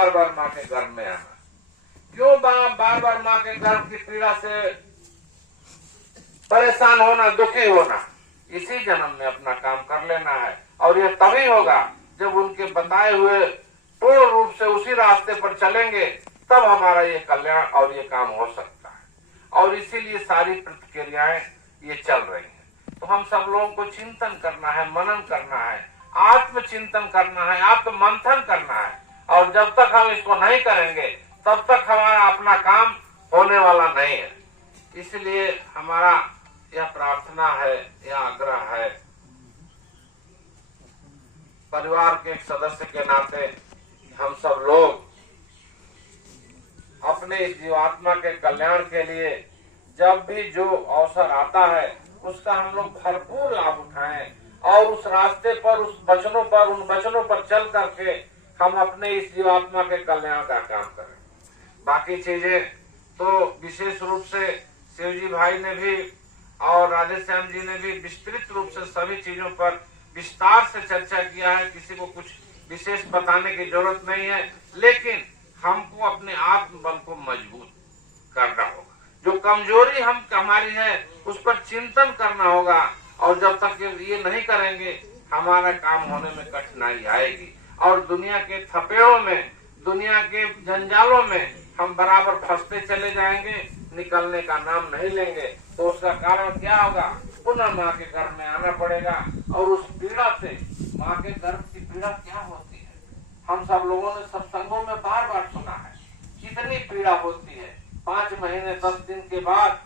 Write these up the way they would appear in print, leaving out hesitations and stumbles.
बार बार माँ के गर्भ में आना? क्यों बार बार माँ के गर्भ की पीड़ा से परेशान होना, दुखी होना? इसी जन्म में अपना काम कर लेना है, और यह तभी होगा जब उनके बताए हुए पूर्ण रूप से उसी रास्ते पर चलेंगे, तब हमारा ये कल्याण और ये काम हो सकता है। और इसीलिए सारी प्रतिक्रियाएं ये चल रही हैं। तो हम सब लोगों को चिंतन करना है, मनन करना है, आत्मचिंतन करना है, आत्म मंथन करना है। और जब तक हम इसको नहीं करेंगे तब तक हमारा अपना काम होने वाला नहीं है। इसलिए हमारा यह प्रार्थना है, यह आग्रह है परिवार के एक सदस्य के नाते, हम सब लोग अपने इस जीवात्मा के कल्याण के लिए जब भी जो अवसर आता है उसका हम लोग भरपूर लाभ उठाएं, और उस रास्ते पर, उन वचनों पर चल करके हम अपने इस जीवात्मा के कल्याण का काम करें। बाकी चीजें तो विशेष रूप से शिव जी भाई ने भी और राधे श्याम जी ने भी विस्तृत रूप से सभी चीजों पर विस्तार से चर्चा किया है। किसी को कुछ विशेष बताने की जरूरत नहीं है, लेकिन हमको अपने आत्मबल को मजबूत करना होगा। जो कमजोरी हमारी है उस पर चिंतन करना होगा, और जब तक ये नहीं करेंगे हमारा काम होने में कठिनाई आएगी, और दुनिया के थपेड़ों में, दुनिया के जंजालों में हम बराबर फंसते चले जाएंगे, निकलने का नाम नहीं लेंगे। तो उसका कारण क्या होगा? पुनः माँ के गर्भ में आना पड़ेगा, और उस पीड़ा से, माँ के गर्भ की पीड़ा क्या होती है हम सब लोगों ने सत्संगों में बार बार सुना है। कितनी पीड़ा होती है। 5 महीने 10 दिन के बाद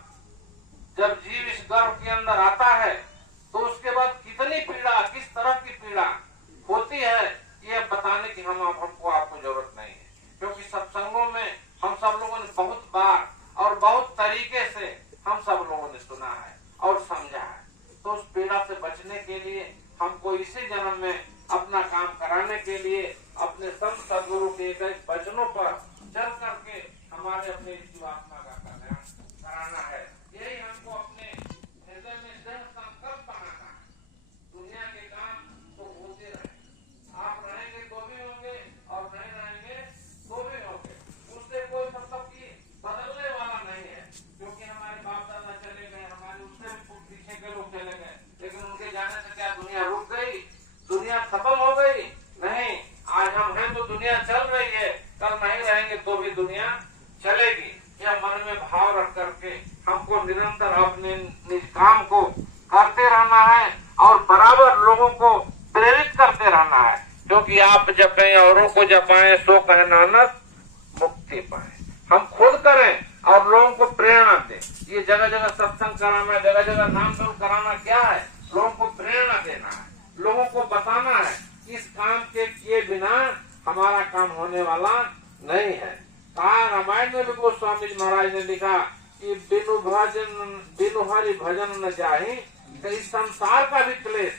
जब जीव इस गर्भ के अंदर आता है तो उसके बाद कितनी पीड़ा, किस तरह की पीड़ा होती है, ये बताने की आपको जरूरत नहीं है। क्योंकि सत्संगों में हम सब लोगों ने बहुत बार और बहुत तरीके से हम सब लोगों ने सुना है और समझा है। तो उस पीड़ा से बचने के लिए हमको इसी जन्म में अपना काम कराने के लिए अपने संत सदगुरु के एक वचनों पर चल करके हमारे अपने जीवात्मा का कल्याण कराना है। यही हमको अपने हृदय में दृढ़ संकल्प बनाना है। दुनिया के काम तो होते रहे, आप रहेंगे तो भी होंगे और नहीं रहेंगे तो भी होंगे। उससे कोई मतलब की बदलने वाला नहीं है। क्योंकि हमारे बाप दादा चले गए, हमारे उससे पीछे के लोग चले गए, लेकिन उनके जाने से क्या दुनिया रुक गई? दुनिया खत्म हो गई? नहीं, आज हम हैं तो दुनिया चल रही है, कल नहीं रहेंगे तो भी दुनिया चलेगी। यह मन में भाव रख करके हमको निरंतर अपने निज काम को करते रहना है, और बराबर लोगों को प्रेरित करते रहना है। क्योंकि आप जपें औरों को जपाएं, सो कहे नानक मुक्ति पाए। हम खुद करें और लोगों को प्रेरणा दें। ये जगह जगह सत्संग कराना, जगह जगह नाम जप कराना क्या है? लोगों को प्रेरणा देना है, लोगों को बताना है इस काम के किए बिना हमारा काम होने वाला नहीं है। रामायण में भी गोस्वामी जी महाराज ने लिखा कि बिनु हरि भजन न जाहि, इस संसार का भी क्लेश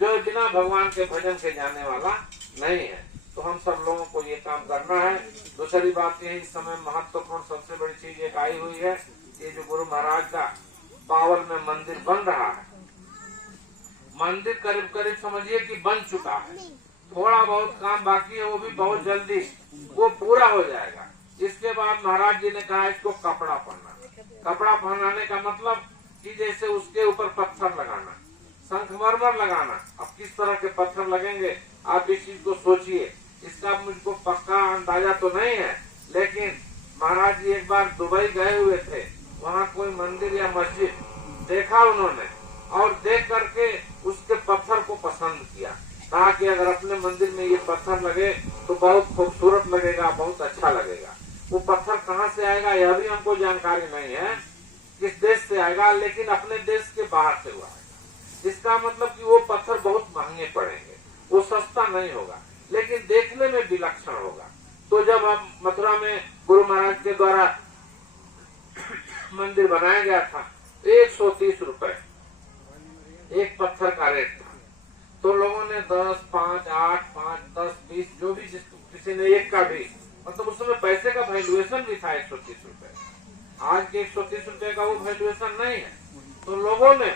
जो बिना भगवान के भजन के जाने वाला नहीं है। तो हम सब लोगों को ये काम करना है। दूसरी बात ये, इस समय महत्वपूर्ण सबसे बड़ी चीज एक आई हुई है, ये जो गुरु महाराज का पावल में मंदिर बन रहा है। मंदिर करीब करीब समझिए कि बन चुका है, थोड़ा बहुत काम बाकी है, वो भी बहुत जल्दी वो पूरा हो जाएगा। इसके बाद महाराज जी ने कहा इसको कपड़ा पहनना। कपड़ा पहनाने का मतलब कि जैसे उसके ऊपर पत्थर लगाना, संगमरमर लगाना। अब किस तरह के पत्थर लगेंगे आप इस चीज को सोचिए, इसका मुझको पक्का अंदाजा तो नहीं है, लेकिन महाराज जी एक बार दुबई गए हुए थे, वहाँ कोई मंदिर या मस्जिद देखा उन्होंने, और देख करके उसके पत्थर को पसंद किया। कहा कि अगर अपने मंदिर में ये पत्थर लगे तो बहुत खूबसूरत लगेगा, बहुत अच्छा लगेगा। वो पत्थर कहाँ से आएगा यह भी हमको जानकारी नहीं है, किस देश से आएगा, लेकिन अपने देश के बाहर से हुआ है। इसका मतलब कि वो पत्थर बहुत महंगे पड़ेंगे, वो सस्ता नहीं होगा, लेकिन देखने में विलक्षण होगा। तो जब हम मथुरा में गुरु महाराज के द्वारा मंदिर बनाया गया था, 130 रुपए एक पत्थर का रेट था। तो लोगों ने 10, 5, 8, 5, 10, 20 जो भी किसी ने एक का भी, मतलब उस समय पैसे का वैल्यूएशन भी था 130 रुपए। आज के 130 रुपए का वो वैल्यूएशन नहीं है। तो लोगों ने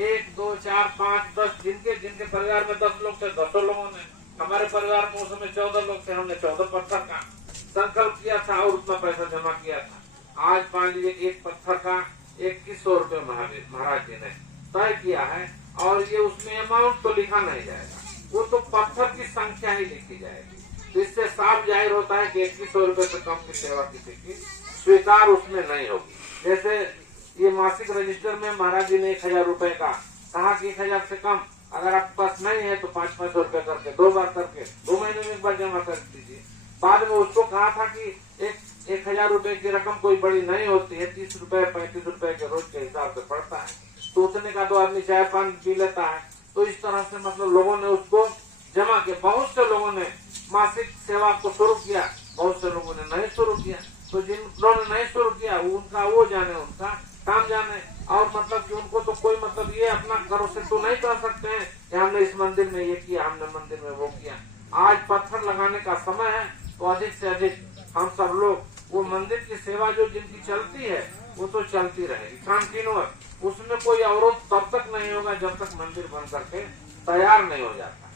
1, 2, 4, 5, 10 जिनके परिवार में 10 लोग थे, 10 लोगों ने, हमारे परिवार में उस समय 14 लोग थे, हमने 14 पत्थर का संकल्प किया था और उतना पैसा जमा किया था। आज मान लीजिए एक पत्थर का 2100 रुपये महाराज जी ने तय किया है, और ये उसमें अमाउंट तो लिखा नहीं जाएगा, वो तो पत्थर की संख्या ही लिखी जाएगी। तो इससे साफ जाहिर होता है कि 2100 रुपये से कम की सेवा किसी की स्वीकार उसमें नहीं होगी। जैसे ये मासिक रजिस्टर में महाराज जी ने 1000 रुपये का कहा कि 1000 से कम अगर आपके पास नहीं है तो 500 रुपये करके 2 बार करके 2 महीने में एक बार जमा कर दीजिए। बाद में उसको कहा था कि 1000 रुपये की रकम कोई बड़ी नहीं होती है, 30 रुपये 35 रुपये के रोज के हिसाब से पड़ता है, तो उतने का तो आदमी चाय पान पी लेता है। तो इस तरह से मतलब लोगों ने उसको जमा किया। बहुत से लोगों ने मासिक सेवा को शुरू किया, बहुत से लोगों ने नहीं शुरू किया। तो जिन लोगों ने नहीं शुरू किया उनका वो जाने, उनका काम जाने। और मतलब कि उनको तो कोई मतलब ये अपना घरों से तो नहीं कर सकते हैं कि हमने इस मंदिर में ये किया, हमने मंदिर में वो किया। आज पत्थर लगाने का समय है, तो अधिक से अधिक हम सब लोग वो मंदिर की सेवा जो जिनकी चलती है वो तो चलती रहेगी कंटिन्यूअस, उसमें कोई अवरोध तब तक नहीं होगा जब तक मंदिर बन करके तैयार नहीं हो जाता।